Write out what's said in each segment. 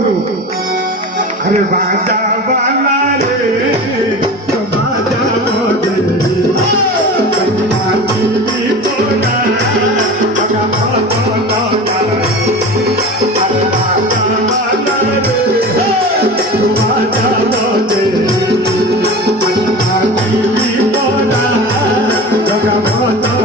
प्रभु अरे बाजा वाला रे तो बाजा मोदे कन्याती बोला लगा बोला अरे बाजा वाला रे तो बाजा मोदे कन्याती बोला लगा बोला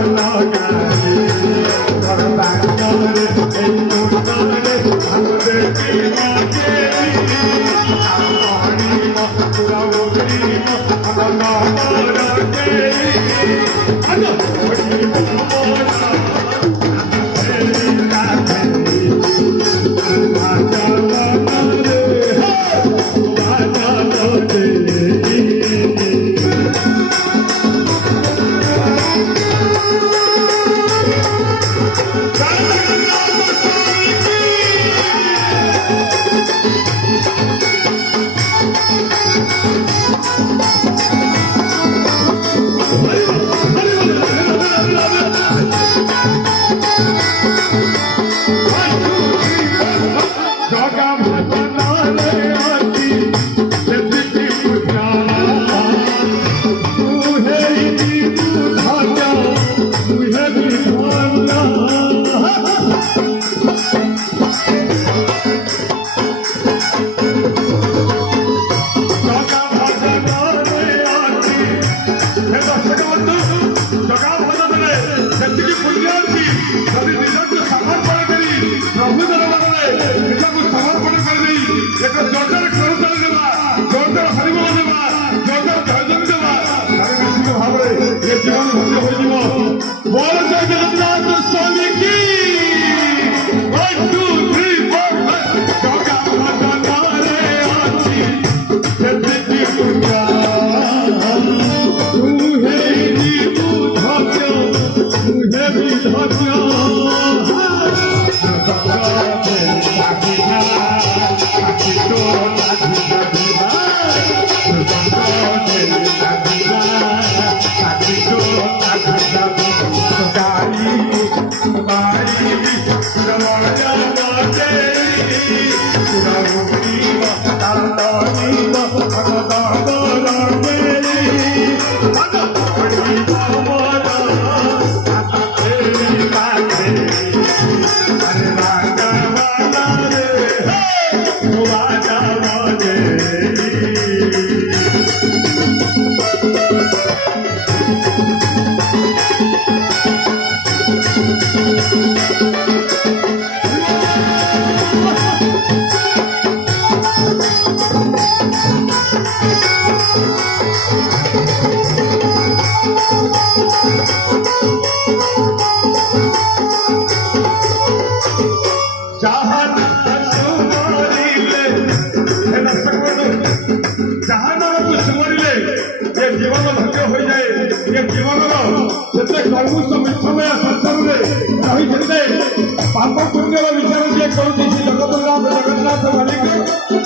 पाप पुण्य विचार जे करुँच जगतनाथ जगन्नाथ मालिक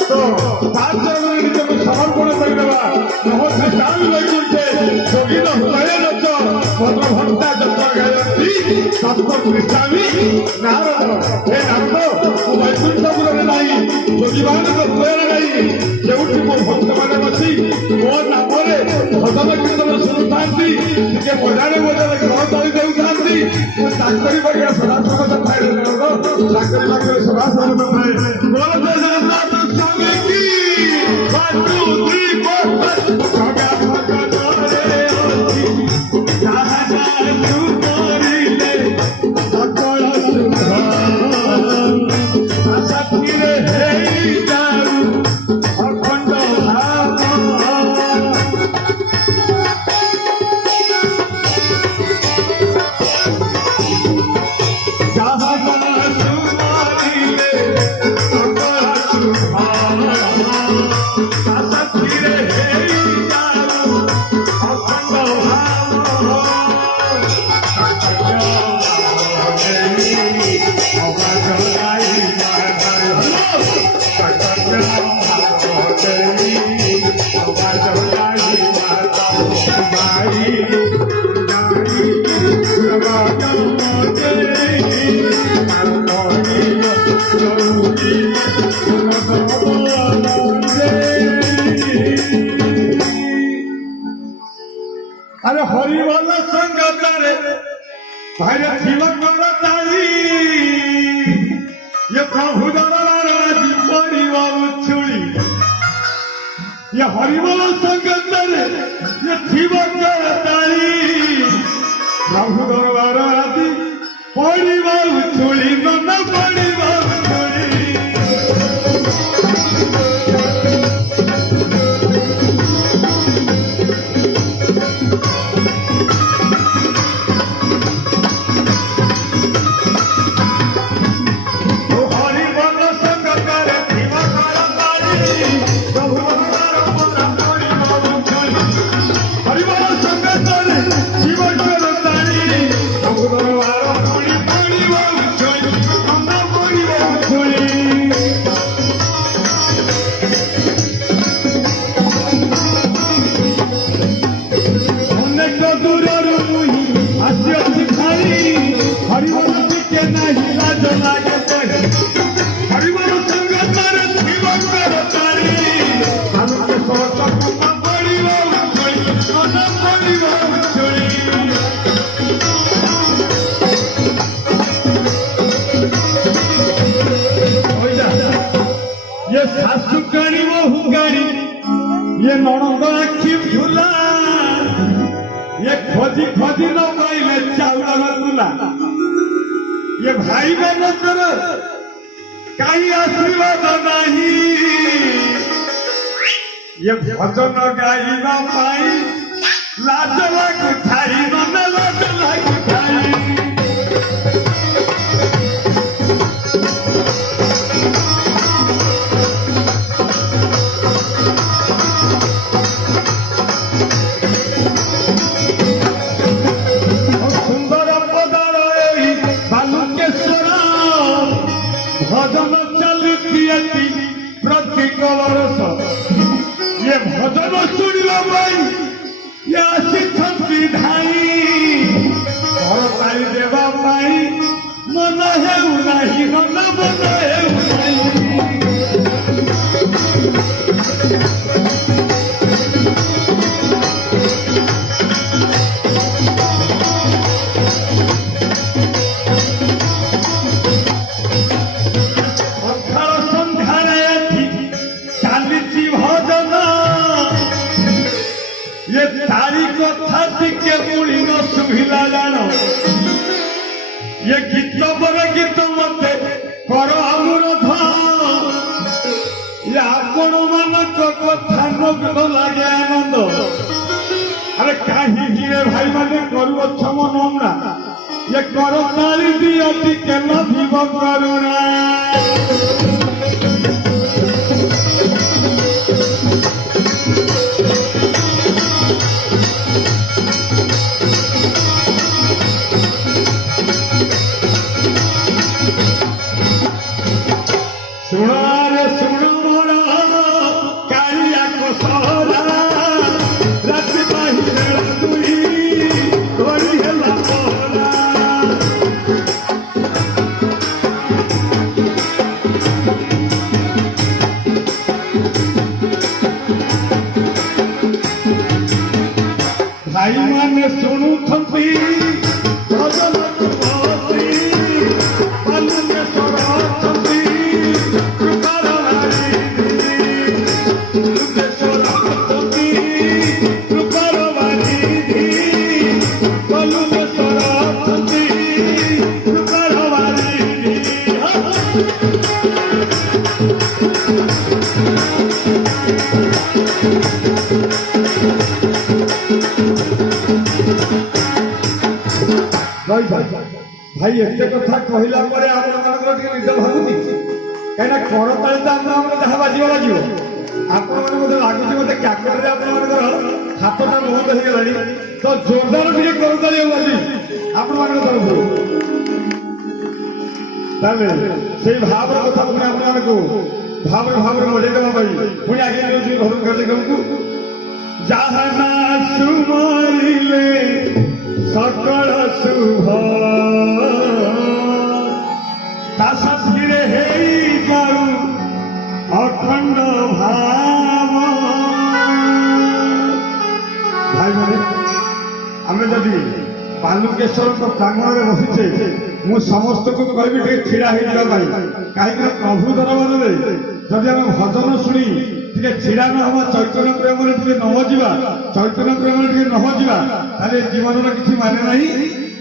तो निजक समर्पण करदेवा नमस्कार लगे जोगी हृदय नच भद्र भक्ता जत गायत्री सत्व कृष्णामी नारद हे नारद वैकुंठपुर नहीं जोगीमान हृदय नहीं जो मो भक्त मैंने बसी मो नाम भजन कीर्तन शुणुता बजारे बजारे ग्रह तली देता चाकरी बागिया सदासर खाए चाकरी बागिया सदासर बोल जय जगन्नाथ स्वामी की 1 2 3 सकल अरे हरिवल संगत रे भाई जीवन ताली ये प्रभु राजी परिवा छुड़ी ये हरिवल संगत रे ये जीवन ताली प्रभु राजी परिवा छुड़ी न परिवा ये सासु गाड़ी बहु गाड़ी ये नणंद आखि झूला ये खोजी खोजी न पाइले चाउल तुला ये भाई बहनों कहीं आशीर्वाद नहीं ये भजन गाइबा पाई लाज लागुथाई मन लाज लागुथाई भजन चलती प्रत्येक वर्ष ये भजन शुणा ये आसी धाई घर पाई देवा मन है मन मन है ये तारी कथा टिके मुड़ी न सुभिला जान ये गीत पर गीत मते कर अनुरोध ये आपण मानक कथा नग्न लगे आनंद अरे कहीं भाई मैंने करुछ मनोमना ये कर तारी दिया टिके नथिब करुणा भाई माने सुनु थंपी भजन कुमती बालू में तोरा थंपी कृपार वाली तुझे तोरा थंपी कृपार वाली बालू में तोरा थंपी कृपार वाली भाई एते कथा कहला परे आपण मानकर टिके निज भाबुती काइना करताली त आपण जहा बाजियो बाजियो आपण मन मते लागुची मते क्याकर रे आपण मानकर हातटा बंद हो गेलानी तो जोरदार टिके करताली बाजी आपण मानकर तरफ ताले सेई भाव रे कथा पुनी आपण मानको भाव रे मजे देबा भाई पुनी आगे न्यूज घर करले गमकु जहाना सुमरिले सकल शुभ साथी हे जाऊ অখণ্ড ভাব ভাই মানে ଆମେ ଯଦି ବାଲୁକେଶ୍ୱରଙ୍କ ପ୍ରାଙ୍ଗଣରେ ବସିଛେ ମୁଁ ସମସ୍ତଙ୍କୁ କହିବି ଟିକେ ଛିଡା ହେଇଯିବା ପାଇଁ କାହିଁକି ନା ପ୍ରଭୁ ଦରବାରରେ ଯଦି ଆମେ ଭଜନ ଶୁଣି ଟିକେ ଛିଡା ନ ହବା ଚୈତନ୍ୟ ପ୍ରେମରେ ଟିକେ ନ ଯିବା ଚୈତନ୍ୟ ପ୍ରେମରେ ଟିକେ ନ ଯିବା ତାହେଲେ ଜୀବନର କିଛି ମାନେ ନାହିଁ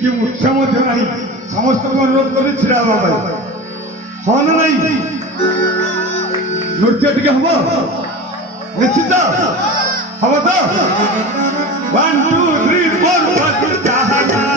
କି ମୁଖ୍ୟ ମଧ୍ୟ ନାହିଁ ସମସ୍ତଙ୍କୁ ଅନୁରୋଧ କରି ଛିଡା ହେବା ପାଇଁ ହଁ ନା ନାହିଁ ନୃତ୍ୟ ଟିକେ ହବ ନିଶ୍ଚିତ ହବ ତ 1 2 3 4 ଚାହାନା